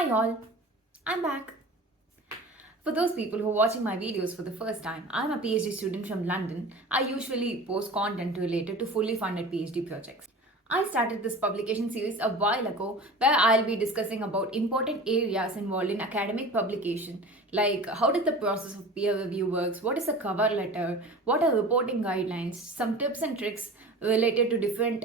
Hi all, I'm back. For those people who are watching my videos for the first time, I'm a PhD student from London. I usually post content related to fully funded PhD projects. I started this publication series a while ago where I'll be discussing about important areas involved in academic publication, like how does the process of peer review works, what is a cover letter, what are reporting guidelines, some tips and tricks related to different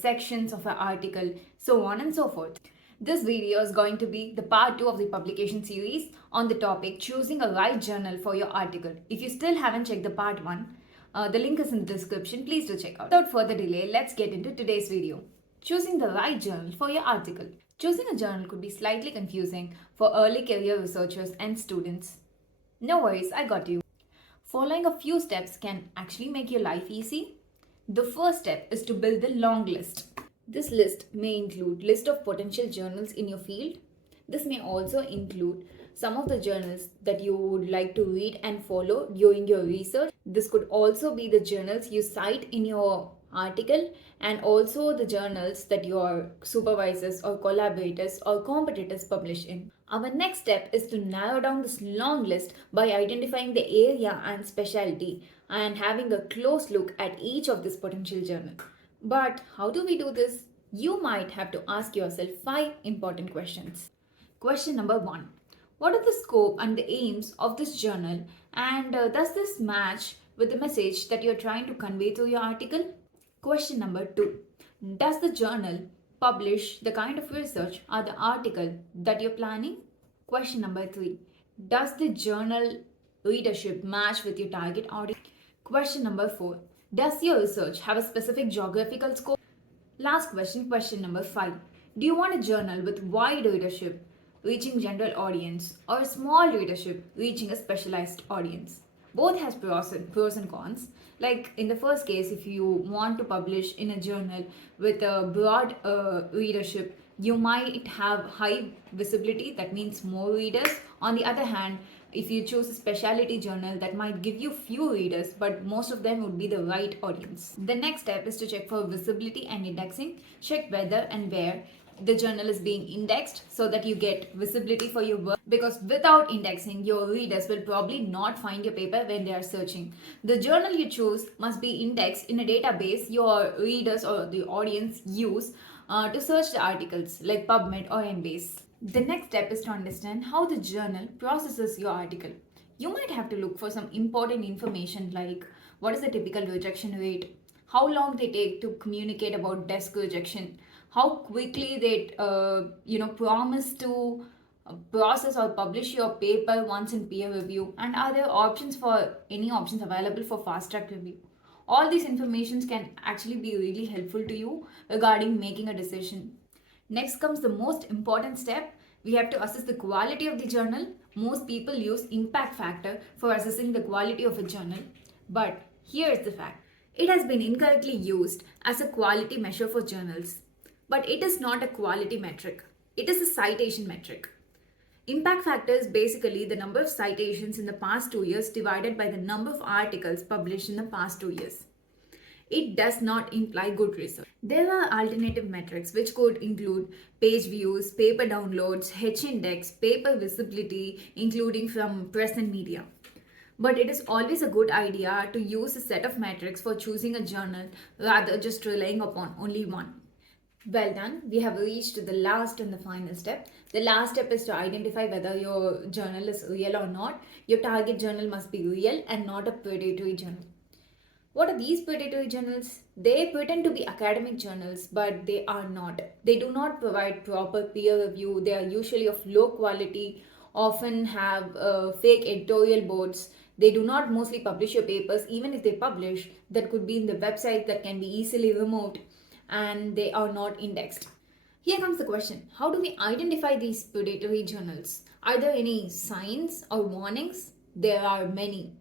sections of an article, so on and so forth. This video is going to be the part 2 of the publication series on the topic choosing a right journal for your article. If you still haven't checked the part 1, the link is in the description. Please do check out. Without further delay, let's get into today's video. Choosing the right journal for your article. Choosing a journal could be slightly confusing for early career researchers and students. No worries, I got you. Following a few steps can actually make your life easy. The first step is to build the long list. This list may include list of potential journals in your field. This may also include some of the journals that you would like to read and follow during your research. This could also be the journals you cite in your article and also the journals that your supervisors or collaborators or competitors publish in. Our next step is to narrow down this long list by identifying the area and specialty and having a close look at each of these potential journals. But how do we do this? You might have to ask yourself 5 important questions. Question number 1. What are the scope and the aims of this journal, and does this match with the message that you're trying to convey through your article? Question number 2. Does the journal publish the kind of research or the article that you're planning? Question number 3. Does the journal readership match with your target audience? Question number 4. Does your research have a specific geographical scope? Last question, question number 5. Do you want a journal with wide readership reaching general audience or a small readership reaching a specialized audience? Both has pros and cons. Like in the first case, if you want to publish in a journal with a broad readership, you might have high visibility, that means more readers. On the other hand, if you choose a specialty journal, that might give you few readers, but most of them would be the right audience. The next step is to check for visibility and indexing. Check whether and where the journal is being indexed so that you get visibility for your work, because without indexing your readers will probably not find your paper when they are searching. The journal you choose must be indexed in a database your readers or the audience use to search the articles like PubMed or Embase. The next step is to understand how the journal processes your article. You might have to look for some important information like what is the typical rejection rate, how long they take to communicate about desk rejection, how quickly they promise to process or publish your paper once in peer review, and are there any options available for fast track review. All these informations can actually be really helpful to you regarding making a decision. Next comes the most important step. We have to assess the quality of the journal. Most people use impact factor for assessing the quality of a journal, but here is the fact. It has been incorrectly used as a quality measure for journals, but it is not a quality metric. It is a citation metric. Impact factor is basically the number of citations in the past 2 years divided by the number of articles published in the past 2 years. It does not imply good research. There are alternative metrics which could include page views, paper downloads, H-index, paper visibility, including from press and media. But it is always a good idea to use a set of metrics for choosing a journal rather just relying upon only one. Well done, we have reached the last and the final step. The last step is to identify whether your journal is real or not. Your target journal must be real and not a predatory journal. What are these predatory journals? They pretend to be academic journals, but they are not. They do not provide proper peer review. They are usually of low quality, often have fake editorial boards. They do not mostly publish your papers. Even if they publish, that could be in the website that can be easily removed, and they are not indexed. Here comes the question. How do we identify these predatory journals? Are there any signs or warnings? There are many.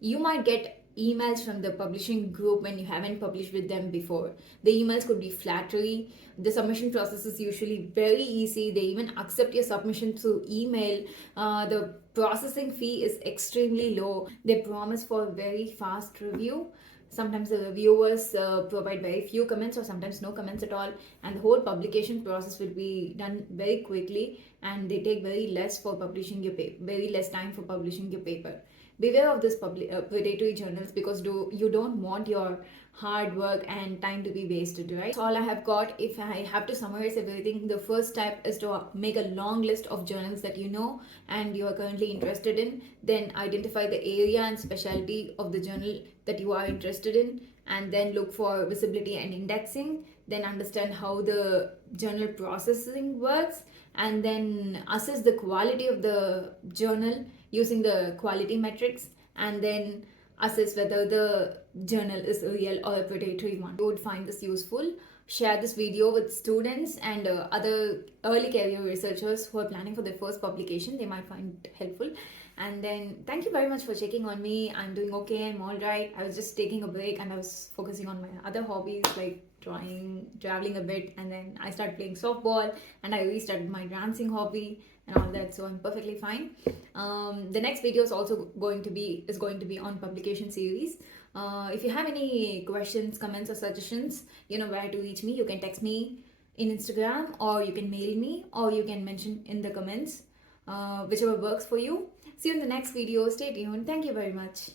You might get emails from the publishing group when you haven't published with them before. The emails could be flattery. The submission process is usually very easy. They even accept your submission through email. The processing fee is extremely low. They promise for very fast review. Sometimes the reviewers provide very few comments or sometimes no comments at all, and the whole publication process will be done very quickly, and they take very less for publishing your paper, very less time for publishing your paper. Beware of this predatory journals, because you don't want your hard work and time to be wasted, right? That's all I have got. If I have to summarize everything, the first step is to make a long list of journals that you know and you are currently interested in. Then identify the area and specialty of the journal that you are interested in, and then look for visibility and indexing. Then understand how the journal processing works, and then assess the quality of the journal using the quality metrics, and then assess whether the journal is a real or a predatory one. You would find this useful. Share this video with students and other early career researchers who are planning for their first publication. They might find it helpful. And then thank you very much for checking on me. I'm doing okay, I'm all right. I was just taking a break and I was focusing on my other hobbies like drawing, traveling a bit, and then I started playing softball and I restarted my dancing hobby and all that, so I'm perfectly fine. The next video is also going to be on publication series. If you have any questions, comments, or suggestions, you know where to reach me. You can text me in Instagram, or you can mail me, or you can mention in the comments, whichever works for you. See you in the next video. Stay tuned. Thank you very much.